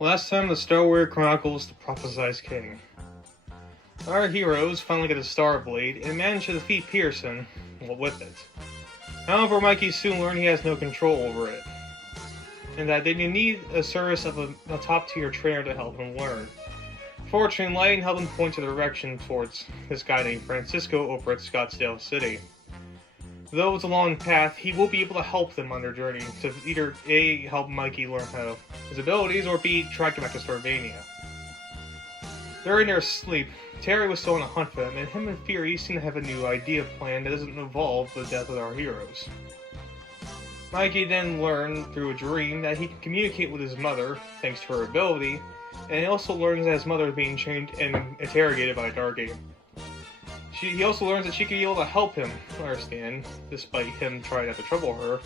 Last time the Star Wars Chronicles, the Prophesied King. Our heroes finally get a Star Blade and manage to defeat Pearson with it. However, Mikey soon learned he has no control over it, and that they need a service of a top-tier trainer to help him learn. Fortunately, Lighting helped him point to the direction towards this guy named Francisco over at Scottsdale City. Though it's a long path, he will be able to help them on their journey to either A, help Mikey learn his abilities, or B, track him back to Starvania. During their sleep, Terry was still on a hunt for them, and him and Fury seem to have a new idea plan that doesn't involve the death of our heroes. Mikey then learned through a dream that he can communicate with his mother, thanks to her ability, and he also learns that his mother is being chained and interrogated by Darky. He also learns that she can be able to help him understand, despite him trying not to trouble her.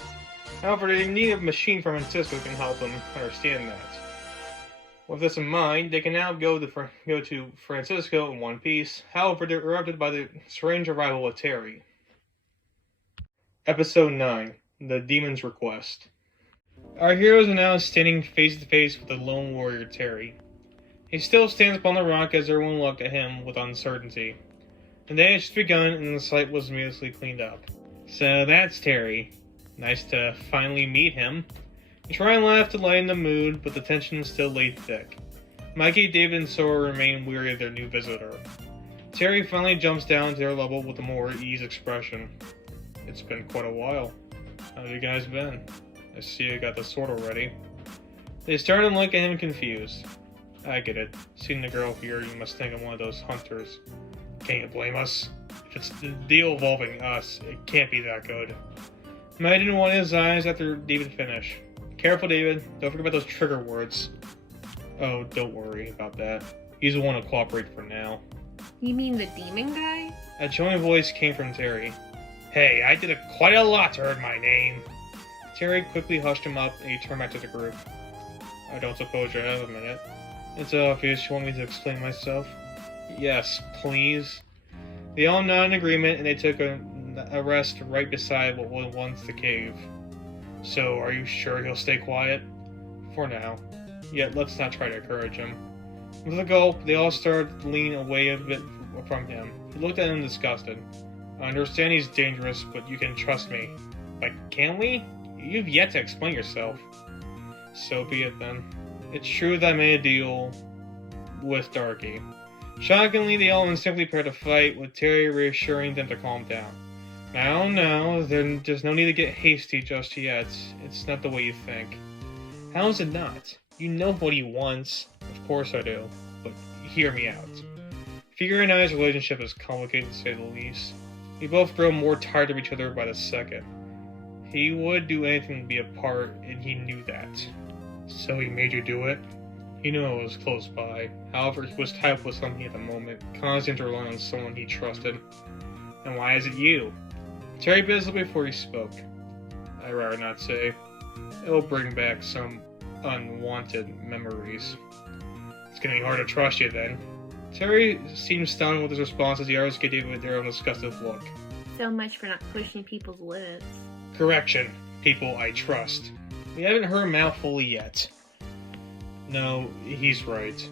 However, they need a machine from Francisco that can help him understand that. With this in mind, they can now go to Francisco in one piece. However, they're interrupted by the strange arrival of Terry. Episode 9: The Demon's Request. Our heroes are now standing face to face with the lone warrior Terry. He still stands upon the rock as everyone looked at him with uncertainty. The day had just begun and the site was immediately cleaned up. So that's Terry. Nice to finally meet him. We try and laugh to lighten the mood, but the tension still lay thick. Mikey, David, and Sora remain weary of their new visitor. Terry finally jumps down to their level with a more ease expression. It's been quite a while. How have you guys been? I see you got the sword already. They start to look at him confused. I get it. Seeing the girl here, you must think I'm one of those hunters. Can't you blame us? If it's the deal involving us, it can't be that good. Mikey didn't want his eyes after David finished. Careful, David. Don't forget about those trigger words. Oh, don't worry about that. He's the one to cooperate for now. You mean the demon guy? A chilling voice came from Terry. Hey, I did quite a lot to earn my name. Terry quickly hushed him up and he turned back to the group. I don't suppose you have a minute. It's obvious you want me to explain myself. Yes, please. They all nodded in agreement and they took a rest right beside what was once the cave. So, are you sure he'll stay quiet? For now. Yet, let's not try to encourage him. With a gulp, they all started to lean away a bit from him. He looked at him disgusted. I understand he's dangerous, but you can trust me. But can we? You've yet to explain yourself. So be it then. It's true that I made a deal with Darky. Shockingly, they all instantly prepared to fight, with Terry reassuring them to calm down. Now, there's no need to get hasty just yet. It's not the way you think. How is it not? You know what he wants. Of course I do. But hear me out. Fury and I's relationship is complicated to say the least. We both grow more tired of each other by the second. He would do anything to be apart, and he knew that. So he made you do it? He knew I was close by. However, he was tied up with something at the moment, causing him to rely on someone he trusted. And why is it you? Terry bit his lip before he spoke. I'd rather not say. It'll bring back some unwanted memories. It's gonna be hard to trust you then. Terry seemed stunned with his response as the others gave David their own disgusted look. So much for not pushing people's limits. Correction. People I trust. We haven't heard him out fully yet. No, he's right.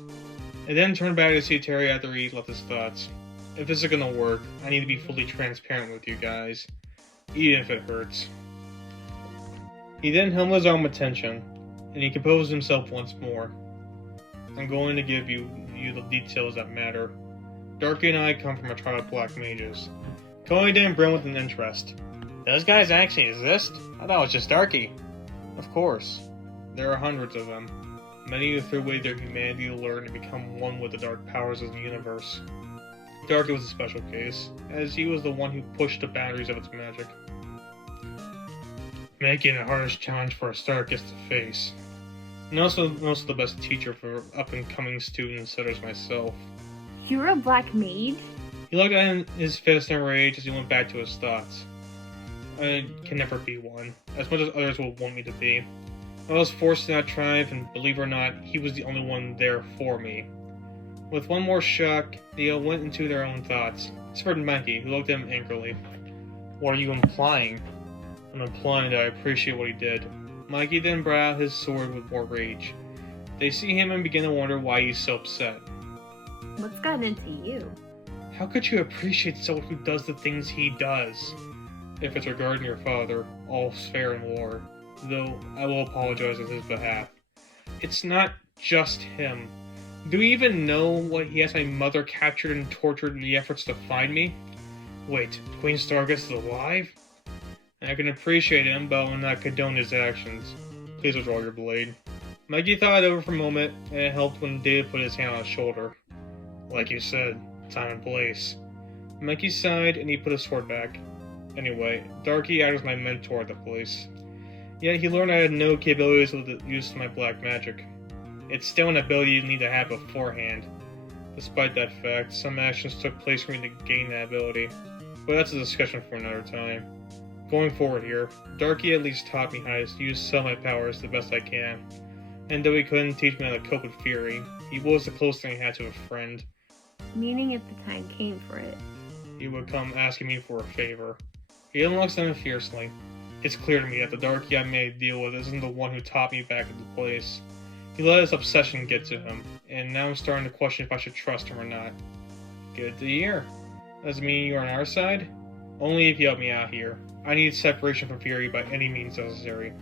I then turned back to see Terry after he left his thoughts. If this is gonna work, I need to be fully transparent with you guys, even if it hurts. He then held his arm with tension, and he composed himself once more. I'm going to give you the details that matter. Darky and I come from a tribe of black mages. Cody didn't brim with an interest. Those guys actually exist? I thought it was just Darky. Of course. There are hundreds of them. Many who threw away their humanity to learn and become one with the dark powers of the universe. Darky was a special case, as he was the one who pushed the boundaries of its magic. Making the hardest challenge for a Stark gets to face. And also the best teacher for up-and-coming students such as myself. You're a black mage? He looked at him, his fist in rage as he went back to his thoughts. I can never be one, as much as others will want me to be. I was forced to that tribe, and believe it or not, he was the only one there for me. With one more shock, they all went into their own thoughts, except for Mikey, who looked at him angrily. What are you implying? I'm implying that I appreciate what he did. Mikey then brought out his sword with more rage. They see him and begin to wonder why he's so upset. What's gotten into you? How could you appreciate someone who does the things he does? If it's regarding your father, all's fair in war, though I will apologize on his behalf. It's not just him. Do we even know what he has my mother captured and tortured in the efforts to find me? Wait, Queen Stargus is alive? I can appreciate him, but I will not condone his actions. Please withdraw your blade. Mikey thought it over for a moment, and it helped when David put his hand on his shoulder. Like you said, time and place. Mikey sighed, and he put his sword back. Anyway, Darky acted as my mentor at the place. Yet he learned I had no capabilities with the use of my black magic. It's still an ability you need to have beforehand. Despite that fact, some actions took place for me to gain that ability. But that's a discussion for another time. Going forward here, Darky at least taught me how to use some of my powers the best I can. And though he couldn't teach me how to cope with fury, he was the closest thing I had to a friend. Meaning if the time came for it. He would come asking me for a favor. He unlocks them fiercely. It's clear to me that the Darky I made deal with isn't the one who taught me back at the place. He let his obsession get to him, and now I'm starting to question if I should trust him or not. Good to hear. Does it mean you're on our side? Only if you help me out here. I need separation from Fury by any means necessary.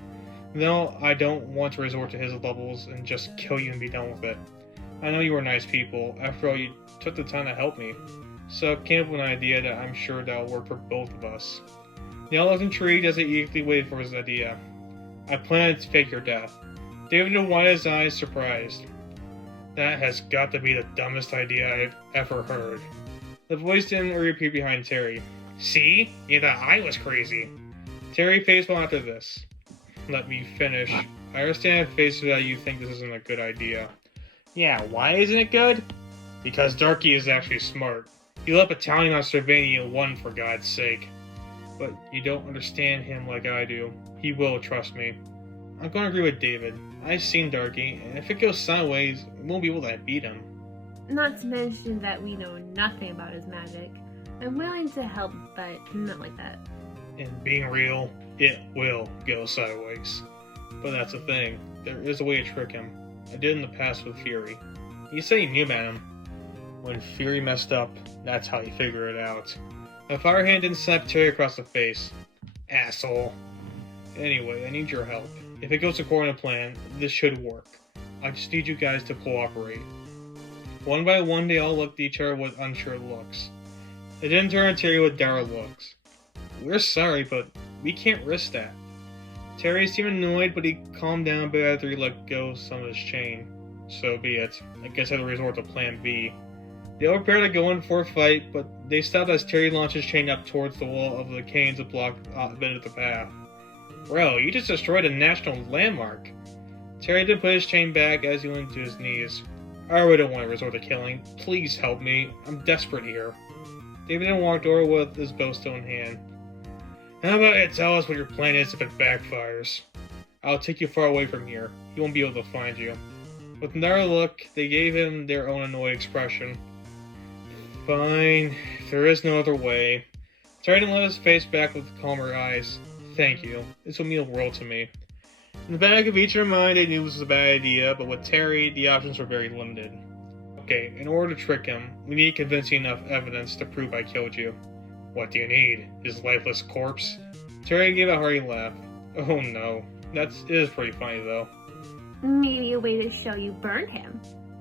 No, I don't want to resort to his levels and just kill you and be done with it. I know you are nice people. After all, you took the time to help me. So I came up with an idea that I'm sure that will work for both of us. Neil looked intrigued as he eagerly waited for his idea. I plan to fake your death. David widened his eyes, surprised. That has got to be the dumbest idea I've ever heard. The voice didn't repeat behind Terry. See? You thought I was crazy. Terry facepalmed after this. Let me finish. I understand at face value you think this isn't a good idea. Yeah, why isn't it good? Because Darky is actually smart. He let battalion on Sylvania 1 for God's sake. But you don't understand him like I do. He will, trust me. I'm going to agree with David. I've seen Darky, and if it goes sideways, we won't be able to beat him. Not to mention that we know nothing about his magic. I'm willing to help, but not like that. And being real, it will go sideways. But that's the thing. There is a way to trick him. I did in the past with Fury. He said he knew about him. When Fury messed up, that's how he figured it out. A fire hand didn't slap Terry across the face. Asshole. Anyway, I need your help. If it goes according to plan, this should work. I just need you guys to cooperate. One by one, they all looked at each other with unsure looks. They didn't turn to Terry with dour looks. We're sorry, but we can't risk that. Terry seemed annoyed, but he calmed down a bit after he let go some of his chain. So be it. I guess I had to resort to plan B. They all prepared to go in for a fight, but they stopped as Terry launched his chain up towards the wall of the canes that blocked a bit of the path. Bro, you just destroyed a national landmark. Terry did put his chain back as he went to his knees. I really don't want to resort to killing. Please help me. I'm desperate here. David then walked over with his bowstone in hand. How about you tell us what your plan is if it backfires? I'll take you far away from here. He won't be able to find you. With another look, they gave him their own annoyed expression. Fine, if there is no other way. Terry let his face back with calmer eyes. Thank you. This will mean the world to me. In the back of each of their mind, they knew this was a bad idea, but with Terry, the options were very limited. Okay, in order to trick him, we need convincing enough evidence to prove I killed you. What do you need? His lifeless corpse? Terry gave a hearty laugh. Oh no. It is pretty funny though. Maybe a way to show you burned him.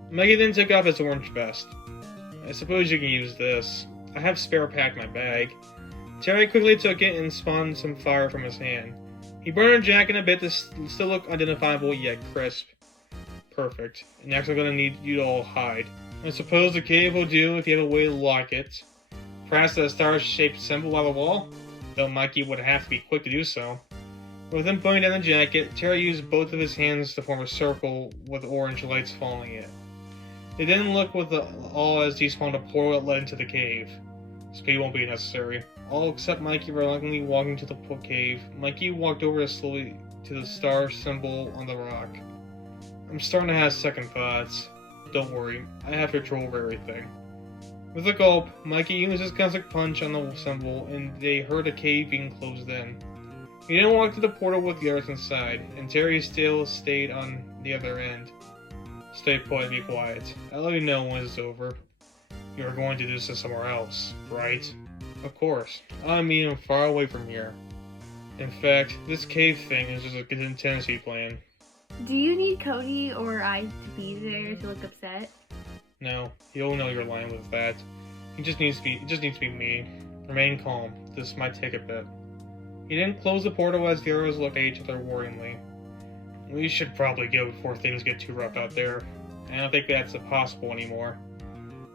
Mikey then took off his orange vest. I suppose you can use this. I have spare pack in my bag. Terry quickly took it and spawned some fire from his hand. He burned her jacket a bit to still look identifiable yet crisp. Perfect. Next I'm going to need you to all hide. I suppose the cave will do if you have a way to lock it. Perhaps a star-shaped symbol on the wall? Though Mikey would have to be quick to do so. With him putting down the jacket, Terry used both of his hands to form a circle with orange lights following it. They didn't look with all as he spawned a portal that led into the cave. Speed won't be necessary. All except Mikey reluctantly walking to the cave. Mikey walked over slowly to the star symbol on the rock. I'm starting to have second thoughts. Don't worry, I have control over everything. With a gulp, Mikey used his cosmic punch on the symbol, and they heard a cave being closed in. He then walked to the portal with the others inside, and Terry still stayed on the other end. Stay put and be quiet. I'll let you know when it's over. You're going to do this somewhere else, right? Of course. I mean, I'm far away from here. In fact, this cave thing is just a contingency plan. Do you need Cody or I to be there to look upset? No, he'll know you're lying with that. It just needs to be me. Remain calm. This might take a bit. He didn't close the portal as the others looked at each other worryingly. We should probably go before things get too rough out there. I don't think that's possible anymore.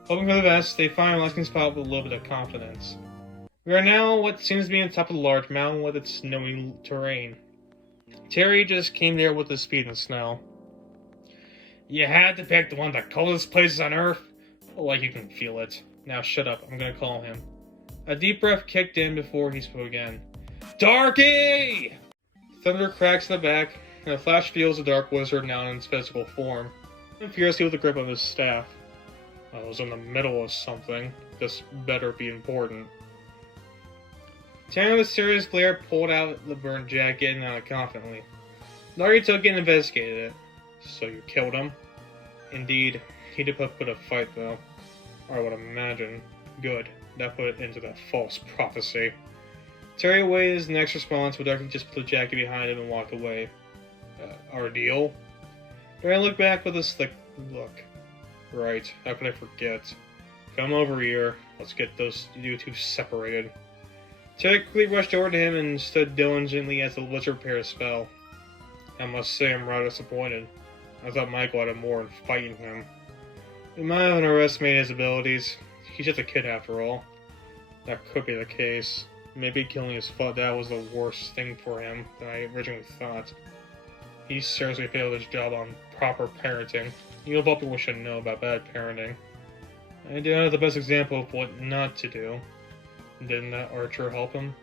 Hoping for the best, they find a resting spot with a little bit of confidence. We are now what seems to be on top of a large mountain with its snowy terrain. Terry just came there with his feet in the snow. You had to pick one of the coldest places on Earth? Like you can feel it. Now shut up, I'm gonna call him. A deep breath kicked in before he spoke again. Darky! Thunder cracks in the back, and a flash feels the dark wizard now in its physical form, and fiercely with the grip of his staff. I was in the middle of something. This better be important. Tanner with a serious glare pulled out the burnt jacket and nodded confidently. Darky took it and investigated it. So you killed him? Indeed. He did put a fight though. Or I would imagine. Good. That put it into that false prophecy. Terry awaited his next response, but Darky just put the jacket behind him and walked away. Our deal? Darky looked back with a slick look. Right, how could I forget? Come over here. Let's get you two separated. Terry quickly rushed over to him and stood diligently as the wizard prepared a spell. I must say I'm rather disappointed. I thought Michael had more in fighting him. We might have underestimated his abilities. He's just a kid after all. That could be the case. Maybe killing his dad was the worst thing for him than I originally thought. He seriously failed his job on proper parenting. You of all people should know about bad parenting. I do have the best example of what not to do. Didn't that archer help him?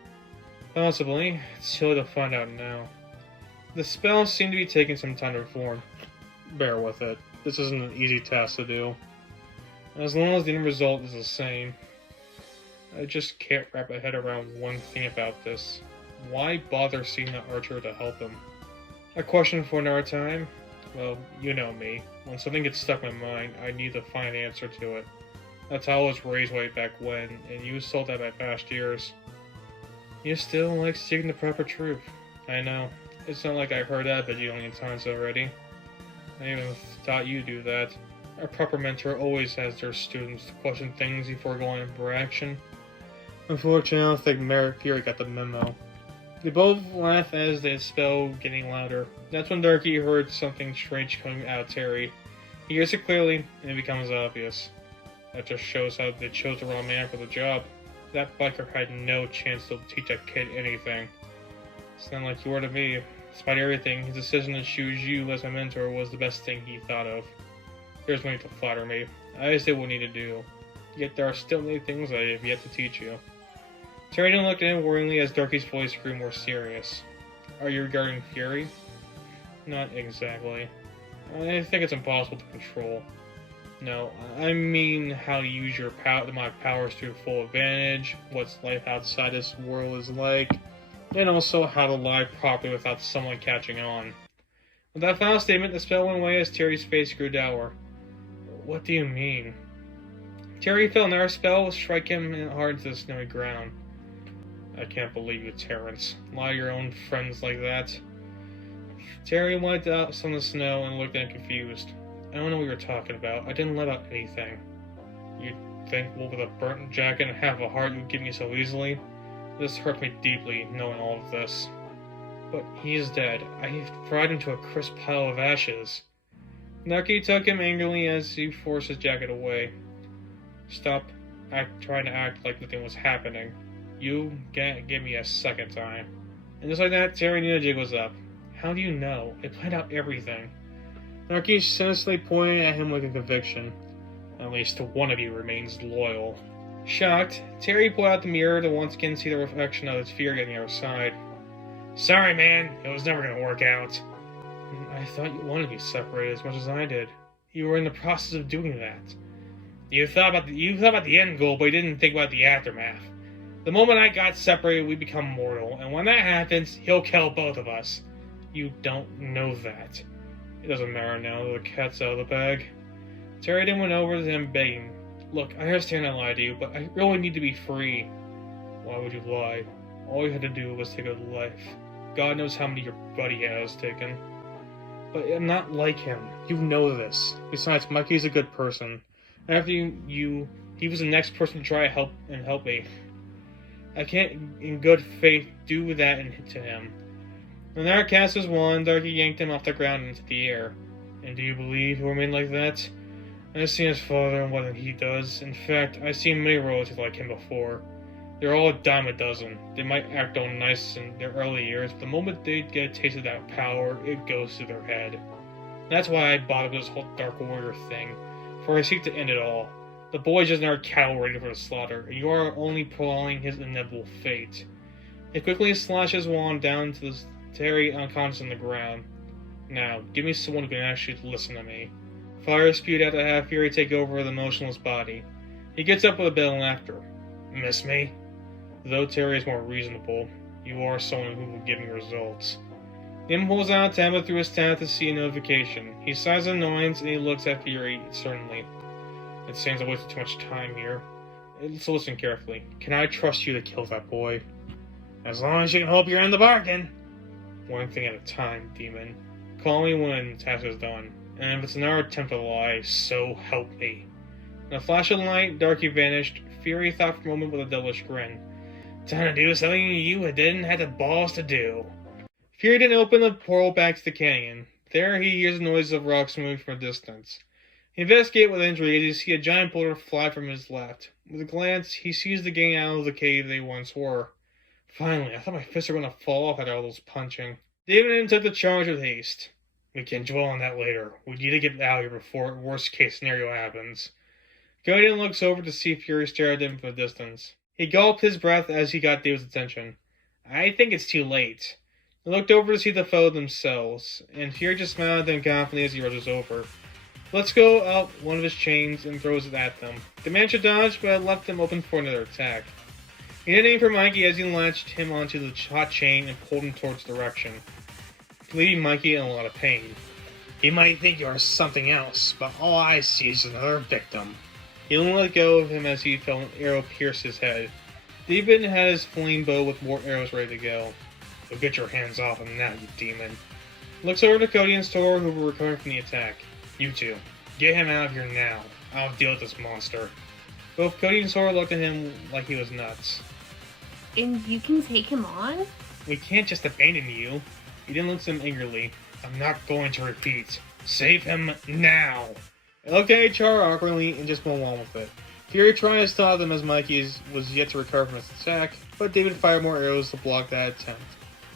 Possibly. It's silly to find out now. The spell seemed to be taking some time to perform. Bear with it. This isn't an easy task to do. As long as the end result is the same. I just can't wrap my head around one thing about this. Why bother seeing the archer to help him? A question for another time? Well, you know me. When something gets stuck in my mind, I need to find an answer to it. That's how I was raised way back when, and you saw that by past years. You still like seeking the proper truth. I know. It's not like I heard that a bajillion times already. I even thought you do that. A proper mentor always has their students question things before going into action. Unfortunately, I don't think Mikey got the memo. They both laugh as the spell getting louder. That's when Darky heard something strange coming out of Terry. He hears it clearly, and it becomes obvious. That just shows how they chose the wrong man for the job. That biker had no chance to teach that kid anything. Sound like you were to me. Despite everything, his decision to choose you as my mentor was the best thing he thought of. There's no need to flatter me. I just did what I need to do. Yet there are still many things I have yet to teach you. Terry looked at him worryingly as Darky's voice grew more serious. Are you regarding Fury? Not exactly. I think it's impossible to control. No, I mean how to use my powers to full advantage, what life outside this world is like, and also how to lie properly without someone catching on. With that final statement, the spell went away as Terry's face grew dour. What do you mean? Terry felt another spell would strike him hard into the snowy ground. I can't believe you, Terrence. Lie to your own friends like that. Terry wiped out some of the snow and looked at him confused. I don't know what you're talking about. I didn't let out anything. You think, well, with a burnt jacket and half a heart, you'd give me so easily? This hurt me deeply, knowing all of this. But he is dead. I fried him to a crisp pile of ashes. Darky took him angrily as he forced his jacket away. Stop trying to act like nothing was happening. You can't give me a second time. And just like that, Terry knew the jig was up. How do you know? I planned out everything. Darky sinisterly pointed at him with a conviction. At least one of you remains loyal. Shocked, Terry pulled out the mirror to once again see the reflection of his fear on the other side. Sorry, man. It was never going to work out. I thought you wanted to be separated as much as I did. You were in the process of doing that. You thought about the end goal, but you didn't think about the aftermath. The moment I got separated, we become mortal, and when that happens, he'll kill both of us. You don't know that. It doesn't matter now, the cat's out of the bag. Terry then went over to him begging, "Look, I understand I lied to you, but I really need to be free." "Why would you lie? All you had to do was take a life. God knows how many your buddy has taken." "But I'm not like him. You know this. Besides, Mikey's a good person. After you, he was the next person to try to help me. I can't, in good faith, do that to him." When Art cast his wand, Darky yanked him off the ground into the air. "And do you believe he remained like that? I've seen his father and what he does. In fact, I've seen many royalties like him before. They're all a dime a dozen. They might act all nice in their early years, but the moment they get a taste of that power, it goes to their head. That's why I bought up this whole Dark Warrior thing, for I seek to end it all. The boy's just another cattle ready for the slaughter, and you are only prolonging his inevitable fate." He quickly slashed his wand down to the Terry unconscious on the ground. "Now, give me someone who can actually listen to me." Fire spewed out to have Fury take over the motionless body. He gets up with a bit of laughter. "Miss me?" Though Terry is more reasonable, you are someone who will give me results. He then pulls out a tablet through his tab to see a notification. He sighs in annoyance and he looks at Fury certainly. "It seems I wasted too much time here. So listen carefully. Can I trust you to kill that boy?" "As long as you can hope you're in the bargain." "One thing at a time, demon. Call me when the task is done. And if it's another attempt to lie, so help me." In a flash of light, Darky vanished. Fury thought for a moment with a devilish grin. "Time to do something you didn't have the balls to do." Fury then opened the portal back to the canyon. There he hears the noise of rocks moving from a distance. He investigates with intrigue as he sees a giant boulder fly from his left. With a glance, he sees the gang out of the cave they once were. "Finally, I thought my fists were going to fall off after all those punching." David then took the charge with haste. "We can dwell on that later. We need to get out of here before worst case scenario happens." Cody then looks over to see Fury stare at him from a distance. He gulped his breath as he got David's attention. "I think it's too late." He looked over to see the foe themselves, and Fury just smiled at them confidently as he rushes over. Let's go up one of his chains and throws it at them. The man should dodge, but it left him open for another attack. He then aimed for Mikey as he latched him onto the hot chain and pulled him towards the direction, leaving Mikey in a lot of pain. "He might think you're something else, but all I see is another victim." He only let go of him as he felt an arrow pierce his head. David had his flame bow with more arrows ready to go. "So get your hands off him now, you demon." Looks over to Cody and Stor, who were recovering from the attack. "You two, get him out of here now. I'll deal with this monster." Both Cody and Stor looked at him like he was nuts. "And you can take him on?" "We can't just abandon you." He then looks at him angrily. "I'm not going to repeat. Save him now." Okay, Char awkwardly and just went on with it. Fury tried to stop them as Mikey was yet to recover from his attack, but David fired more arrows to block that attempt.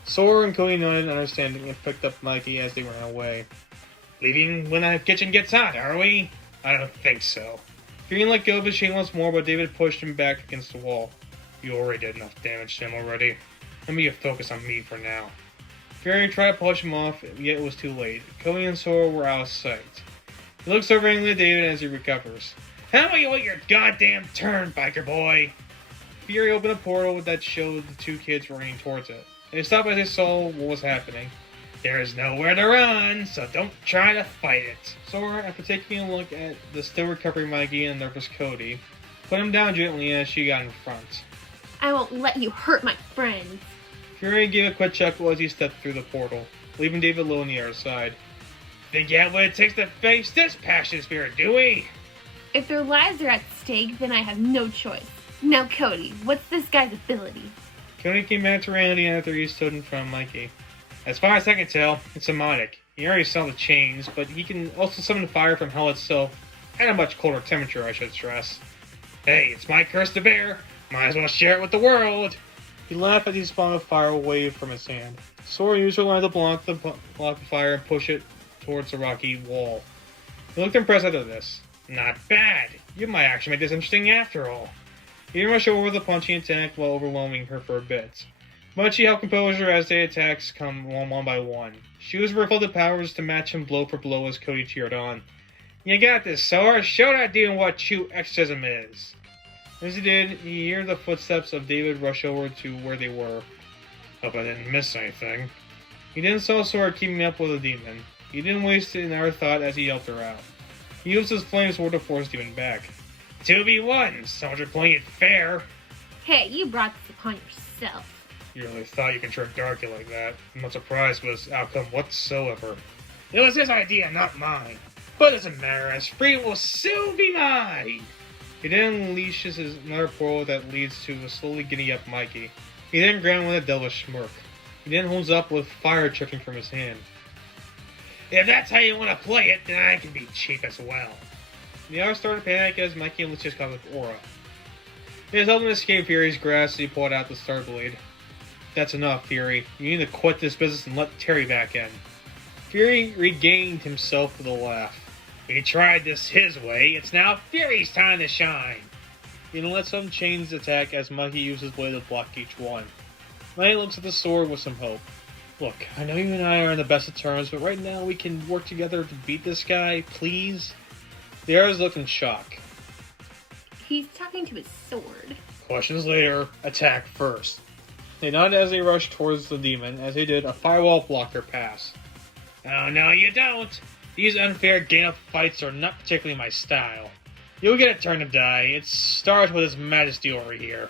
Sora and Cody nodded understanding and picked up Mikey as they ran away. "Leaving when the kitchen gets hot, are we?" "I don't think so." Fury let go of his chain once more, but David pushed him back against the wall. "You already did enough damage to him already. Let me focus on me for now." Fury tried to push him off, yet it was too late. Cody and Sora were out of sight. He looks over angrily at David as he recovers. "How about you wait your goddamn turn, biker boy?" Fury opened a portal that showed the two kids running towards it. They stopped as they saw what was happening. "There's nowhere to run, so don't try to fight it." Sora, after taking a look at the still recovering Mikey and nervous Cody, put him down gently as she got in front. "I won't let you hurt my friends." Fury gave a quick chuckle as he stepped through the portal, leaving David low on the other side. "Think you have what it takes to face this passion spirit, do we?" "If their lives are at stake, then I have no choice. Now, Cody, what's this guy's ability?" Cody came back to reality after he stood in front of Mikey. "As far as I can tell, it's demonic. He already saw the chains, but he can also summon fire from hell itself, at a much colder temperature, I should stress. Hey, it's my curse to bear. Might as well share it with the world." He laughed as he spun a fire wave from his hand. Sora used her line to block the fire and push it towards the rocky wall. He looked impressed after this. "Not bad. You might actually make this interesting after all." He didn't rush over the punching attack while overwhelming her for a bit. But she held composure as the attacks come one by one. She was riffled the powers to match him blow for blow as Cody cheered on. "You got this, Sora. Show that demon what true exorcism is." As he did, he heard the footsteps of David rush over to where they were. "Hope I didn't miss anything." He then saw Sora keeping up with the demon. He didn't waste another thought as he helped her out. He used his flame sword to force Demon back. 2v1, someone you're playing it fair. Hey, you brought this upon yourself. You really thought you could trick Darky like that. I'm not surprised with his outcome whatsoever. It was his idea, not mine. But it doesn't matter, as freedom will soon be mine! He then unleashes another portal that leads to a slowly getting up Mikey. He then ground with a devilish smirk. He then holds up with fire trickling from his hand. If that's how you want to play it, then I can be cheap as well. The others start to panic as Mikey unleashes his cosmic aura. He is helping escape Fury's grasp as he pulled out the Starblade. That's enough, Fury. You need to quit this business and let Terry back in. Fury regained himself with a laugh. We tried this his way. It's now Fury's time to shine. He then lets some chains attack as Mikey uses blade to block each one. Mikey looks at the sword with some hope. Look, I know you and I are on the best of terms, but right now we can work together to beat this guy, please? The others look in shock. He's talking to his sword. Questions later, attack first. They nod as they rush towards the demon. As they did, a firewall blocked their pass. Oh, no, you don't! These unfair game of fights are not particularly my style. You'll get a turn to die. It starts with His Majesty over here.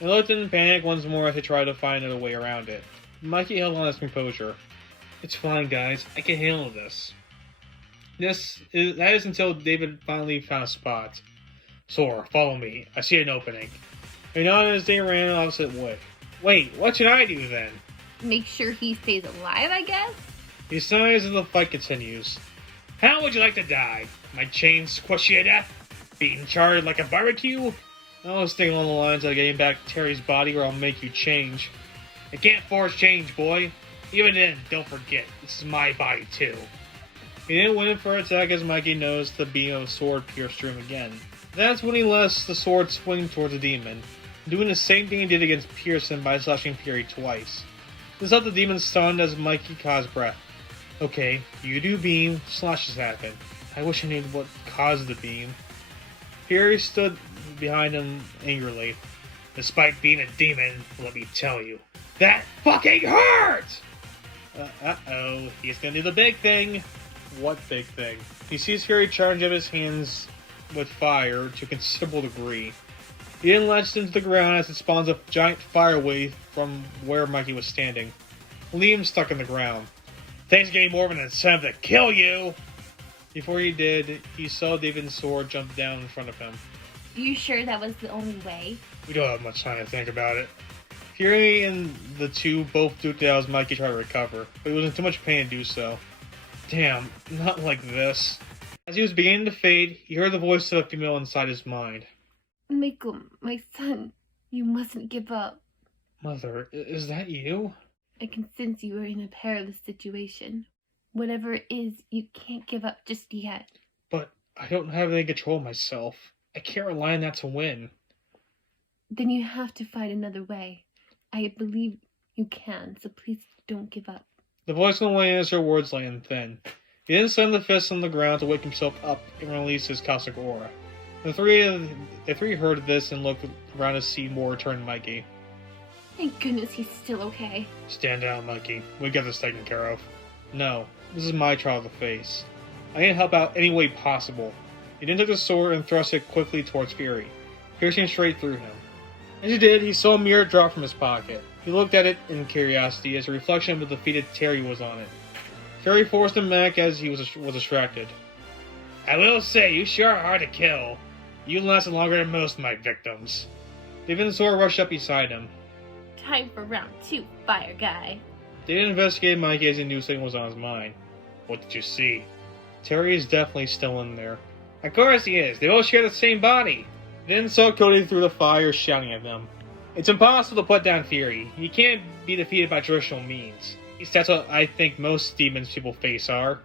They looked in panic once more as they tried to find a way around it. Mikey held on his composure. It's fine, guys. I can handle this. That is until David finally found a spot. Sora, follow me. I see an opening. They nodded as they ran the opposite way. Wait, what should I do then? Make sure he stays alive, I guess? He sighs as the fight continues. How would you like to die? My chains squish you to death? Being charred like a barbecue? I was thinking along the lines of getting back Terry's body or I'll make you change. I can't force change, boy. Even then, don't forget, this is my body too. He didn't win for an attack as Mikey noticed the beam of a sword pierced through him again. That's when he lets the sword swing towards the demon, doing the same thing he did against Pearson by slashing Fury twice. This left the demon stunned as Mikey caused breath. Okay, you do beam, slashes happen. I wish I knew what caused the beam. Fury stood behind him angrily. Despite being a demon, let me tell you, that fucking hurt! Uh-oh, he's gonna do the big thing. What big thing? He sees Fury charge up his hands with fire to a considerable degree. He then latches into the ground as it spawns a giant fire wave from where Mikey was standing, leaving him stuck in the ground. Thanks for getting more of an incentive to kill you! Before he did, he saw David's sword jump down in front of him. You sure that was the only way? We don't have much time to think about it. Fury and the two both duked it out as Mikey tried to recover, but he was in too much pain to do so. Damn, not like this. As he was beginning to fade, he heard the voice of a female inside his mind. Mikey, my son, you mustn't give up. Mother, is that you? I can sense you are in a perilous situation. Whatever it is, you can't give up just yet. But I don't have any control of myself. I can't rely on that to win. Then you have to find another way. I believe you can, so please don't give up. The voice went away as her words landed thin. He then slammed the fist on the ground to wake himself up and release his cosmic aura. The three heard this and looked around to see more return Mikey. Thank goodness he's still okay. Stand down, Mikey. We got this taken care of. No, this is my trial to face. I need to help out any way possible. He then took the sword and thrust it quickly towards Fury, piercing straight through him. As he did, he saw a mirror drop from his pocket. He looked at it in curiosity as a reflection of the defeated Terry was on it. Fury forced him back as he was distracted. I will say, you sure are hard to kill. You lasted longer than most of my victims. David and Sora rushed up beside him. Time for round 2, fire guy. David investigated Mikey as he knew something was on his mind. What did you see? Terry is definitely still in there. Of course he is. They both share the same body. Then saw Cody through the fire shouting at them. It's impossible to put down Fury. He can't be defeated by traditional means. At least that's what I think most demons people face are.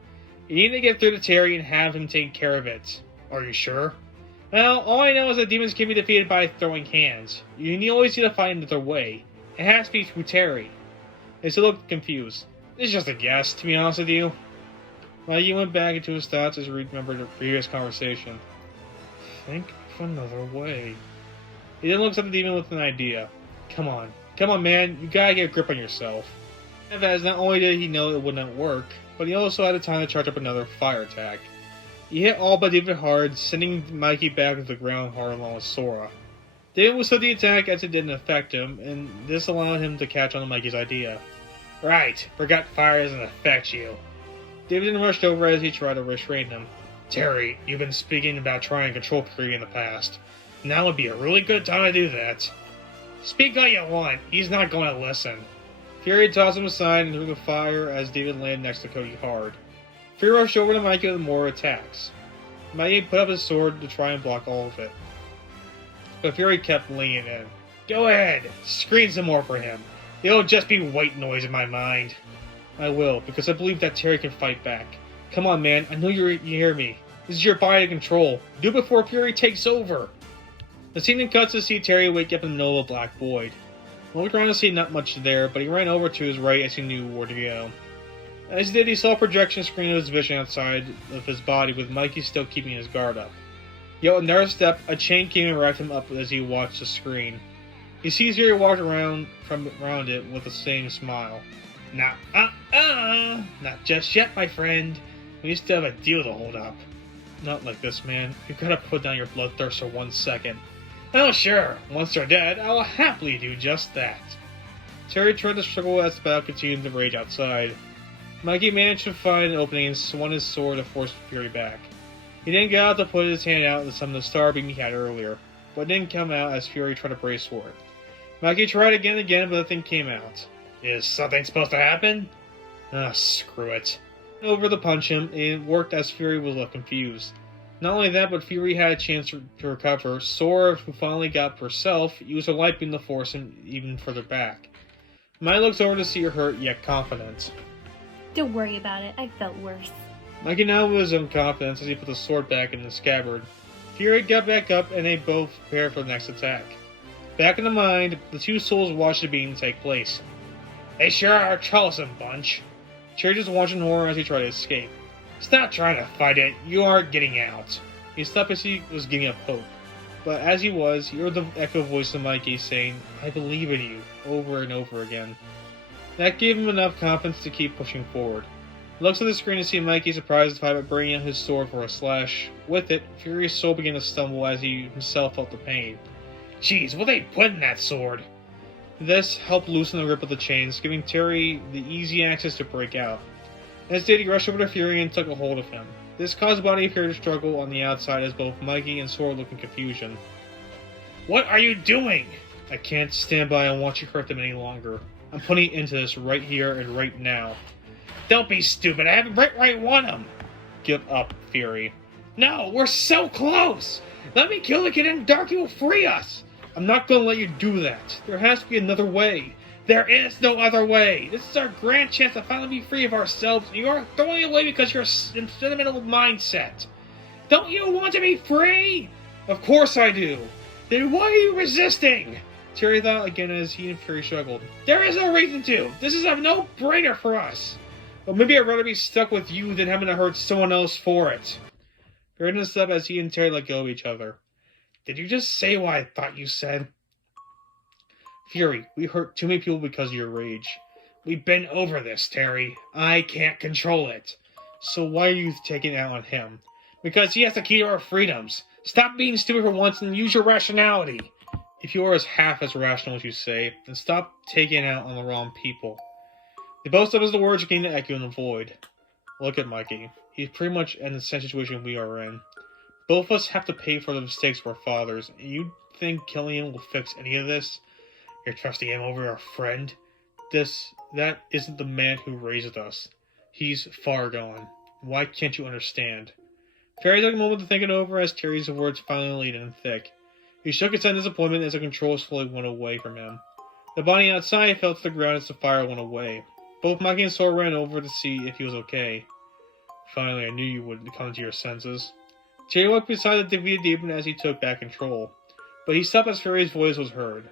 You need to get through to Terry and have him take care of it. Are you sure? Well, all I know is that demons can be defeated by throwing hands. You always need to find another way. It has to be through Terry. They still looked confused. It's just a guess, to be honest with you. Mikey went back into his thoughts as he remembered the previous conversation. Think of another way. He then looks at the demon with an idea. Come on, man, you gotta get a grip on yourself. As not only did he know it would not work, but he also had the time to charge up another fire attack. He hit all but David hard, sending Mikey back to the ground hard along with Sora. David withstood the attack as it didn't affect him, and this allowed him to catch on to Mikey's idea. Right, forgot fire doesn't affect you. David then rushed over as he tried to restrain him. Terry, you've been speaking about trying to control Fury in the past. Now would be a really good time to do that. Speak all you want, he's not going to listen. Fury tossed him aside and threw the fire as David landed next to Cody hard. Fury rushed over to Mikey with more attacks. Mikey put up his sword to try and block all of it. But Fury kept leaning in. Go ahead, scream some more for him. It'll just be white noise in my mind. I will, because I believe that Terry can fight back. Come on, man, I know you hear me. This is your body to control. Do it before Fury takes over. The scene then cuts to see Terry wake up in the middle of a black void. He looked around to see not much there, but he ran over to his right as he knew where to go. As he did, he saw a projection screen of his vision outside of his body, with Mikey still keeping his guard up. Yet with another step, a chain came and wrapped him up as he watched the screen. He sees Fury walk around it with the same smile. Now, not just yet, my friend. We still have a deal to hold up. Not like this, man. You've got to put down your bloodthirst for 1 second. Oh, sure. Once they're dead, I will happily do just that. Terry tried to struggle as the battle continued to rage outside. Mikey managed to find an opening and swung his sword to force Fury back. He then got out to put his hand out to summon the star beam he had earlier, but it didn't come out as Fury tried to brace for it. Mikey tried again and again, but nothing came out. Is something supposed to happen? Screw it. Over to punch him, and it worked as Fury was left confused. Not only that, but Fury had a chance to recover. Sora, who finally got up herself, used her light beam to force him even further back. Mikey looks over to see her hurt, yet confident. Don't worry about it, I felt worse. Mikey now was in confidence as he put the sword back in the scabbard. Fury got back up, and they both prepared for the next attack. Back in the mind, the two souls watched the beam take place. They sure are a troublesome bunch. Cherry just watched in horror as he tried to escape. Stop trying to fight it, you aren't getting out. He stopped as he was giving up hope. But as he was, he heard the echo voice of Mikey saying, I believe in you, over and over again. That gave him enough confidence to keep pushing forward. He looks at the screen to see Mikey surprised to find it bringing out his sword for a slash. With it, Fury's soul began to stumble as he himself felt the pain. Jeez, what they put in that sword? This helped loosen the grip of the chains, giving Terry the easy access to break out. As did, he rushed over to Fury and took a hold of him. This caused Body of Fury to struggle on the outside as both Mikey and Sora looked in confusion. What are you doing? I can't stand by and watch you hurt them any longer. I'm putting into this right here and right now. Don't be stupid, I have right where I want him! Give up, Fury. No, we're so close! Let me kill the kid and Darky will free us! I'm not going to let you do that. There has to be another way. There is no other way. This is our grand chance to finally be free of ourselves, and you are throwing it away because you're in a sentimental mindset. Don't you want to be free? Of course I do. Then why are you resisting? Terry thought again as he and Fury struggled. There is no reason to. This is a no-brainer for us. But maybe I'd rather be stuck with you than having to hurt someone else for it. Fury didn't stop as he and Terry let go of each other. Did you just say what I thought you said? Fury, we hurt too many people because of your rage. We've been over this, Terry. I can't control it. So why are you taking it out on him? Because he has the key to our freedoms. Stop being stupid for once and use your rationality. If you are as half as rational as you say, then stop taking it out on the wrong people. They both stopped as the words began to echo in the void. Look at Mikey. He's pretty much in the same situation we are in. Both of us have to pay for the mistakes of our fathers, and you think killing him will fix any of this? You're trusting him over our friend? That isn't the man who raised us. He's far gone. Why can't you understand? Fairy took a moment to think it over as Terry's words finally laid in thick. He shook his head in disappointment as the control slowly went away from him. The body outside fell to the ground as the fire went away. Both Mikey and Sora ran over to see if he was okay. Finally, I knew you would come to your senses. Terry walked beside the defeated demon as he took back control, but he stopped as Fairy's voice was heard.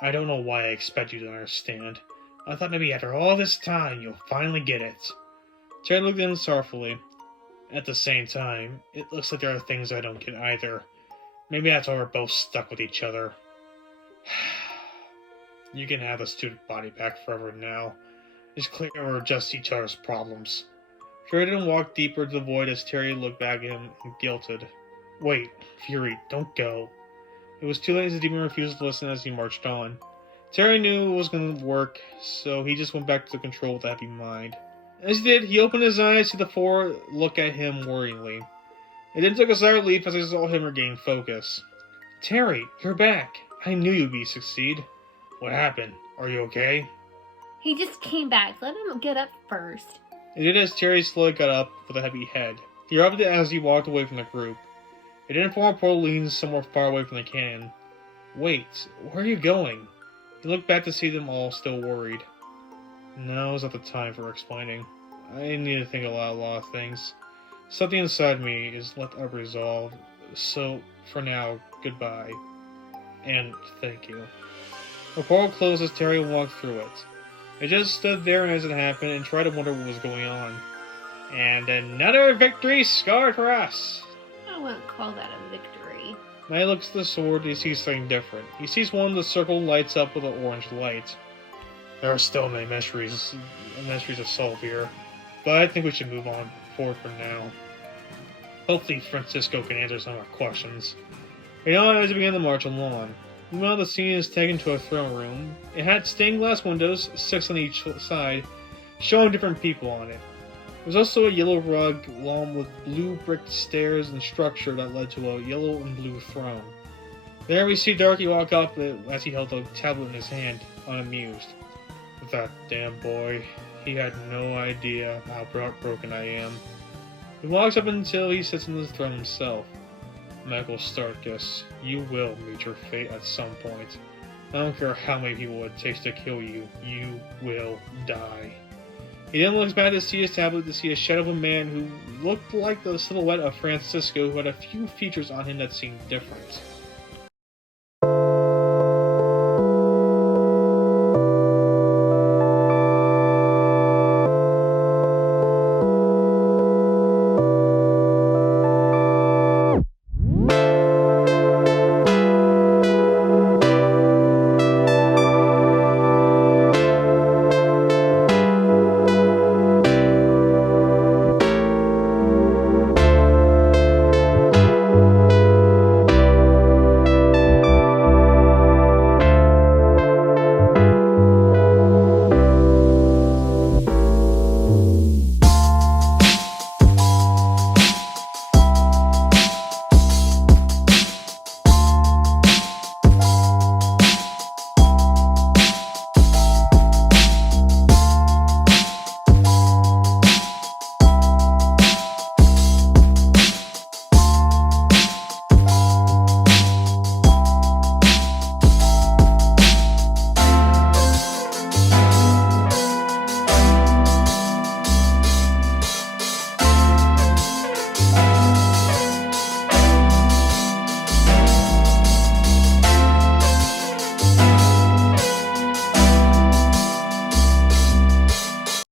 I don't know why I expect you to understand. I thought maybe after all this time you'll finally get it. Terry looked at him sorrowfully. At the same time, it looks like there are things I don't get either. Maybe that's why we're both stuck with each other. You can have the student body back forever now. It's clear we're just each other's problems. Sheridan walked deeper into the void as Terry looked back at him and guilted. Wait, Fury, don't go. It was too late as the demon refused to listen as he marched on. Terry knew it was going to work, so he just went back to the control with a happy mind. As he did, he opened his eyes to the four look at him worryingly. It then took a sigh of relief as he saw him regain focus. Terry, you're back. I knew you'd succeed. What happened? Are you okay? He just came back. Let him get up first. It did as Terry slowly got up with a heavy head. He rubbed it as he walked away from the group. It didn't form a portal leading somewhere far away from the cannon. Wait, where are you going? He looked back to see them all still worried. Now is not the time for explaining. I need to think about a lot of things. Something inside me is left unresolved. So, for now, goodbye. And thank you. The portal closed as Terry walked through it. They just stood there as it happened and tried to wonder what was going on. And another victory scored for us! I wouldn't call that a victory. Now he looks at the sword and he sees something different. He sees one of the circle lights up with an orange light. There are still many mysteries to solve here, but I think we should move on forward for now. Hopefully Francisco can answer some of our questions. We now as we begin to march along. Meanwhile, the scene is taken to a throne room. It had stained glass windows, 6 on each side, showing different people on it. There was also a yellow rug, along with blue brick stairs and structure that led to a yellow and blue throne. There we see Darky walk up as he held a tablet in his hand, unamused. That damn boy. He had no idea how broken I am. He walks up until he sits on the throne himself. Michael Starkus, you will meet your fate at some point. I don't care how many people it takes to kill you, you will die. He then looks back to see his tablet to see a shadow of a man who looked like the silhouette of Francisco, who had a few features on him that seemed different.